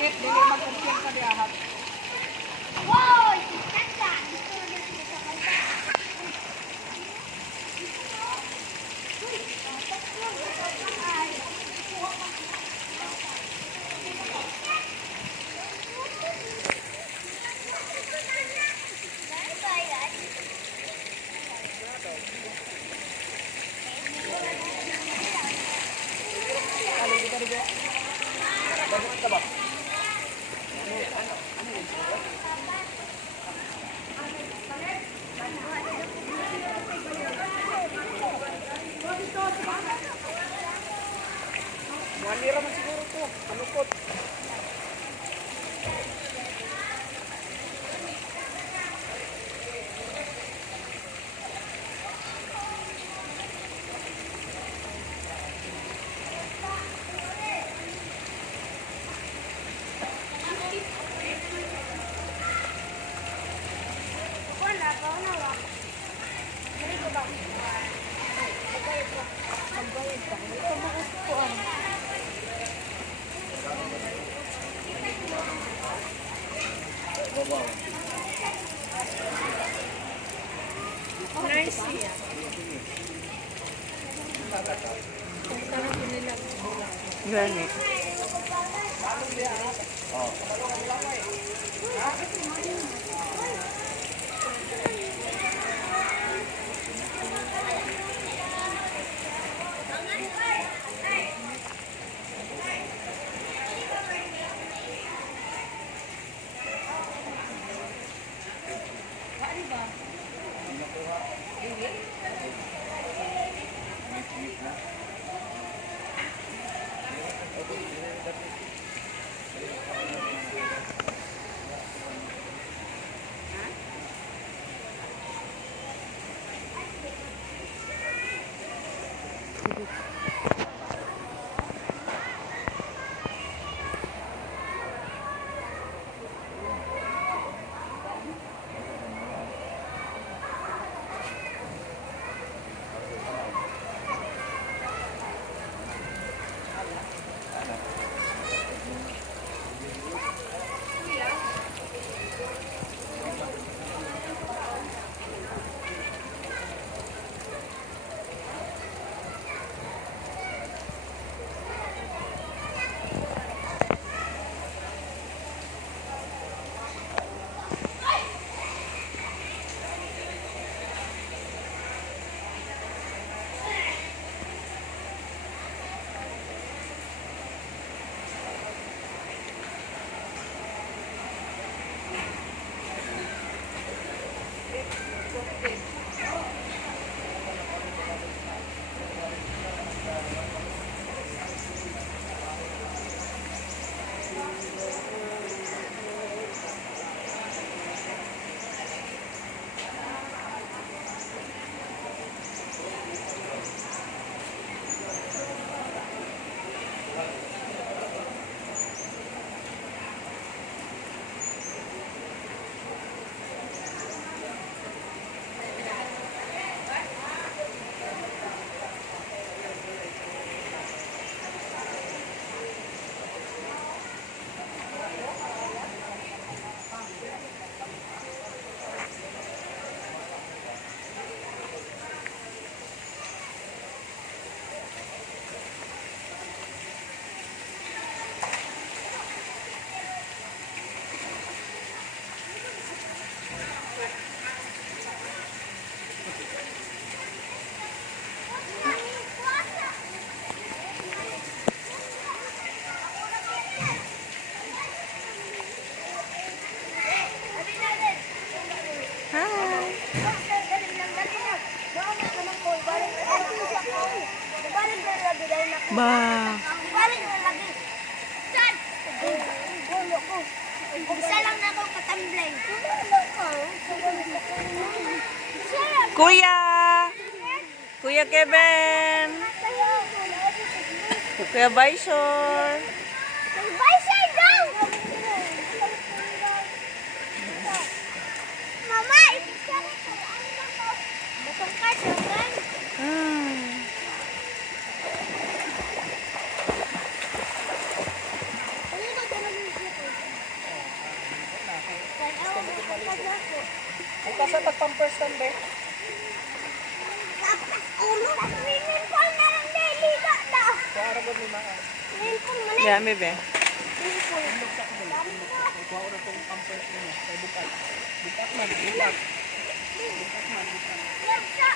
sakit, dili mag-compute ka diahat. Wow! Kaka! Manira man siguro to. Malukot. Wala pa, wala. Hindi ko ba? Magbayad ka. Ito makukuhaan. Nice yan. Gani. Ba. Isa lang na ako katamblay. Kuya! Kuya Kevin! Kuya Bison! Bison daw! Mama, basang ka siya, kan? Ano ba talagang Ay kasi pag-pampers tan be. Tapos ulo. Swimming pool na lang daily ka na. Sa arabod ni mga. Swimming pool mo na. Dami be. Swimming pool. Dami na. Kuha ko na tong pampers niyo. Kay bukat. Bukat man, bukat. Bukat man, bukat. Yan siya.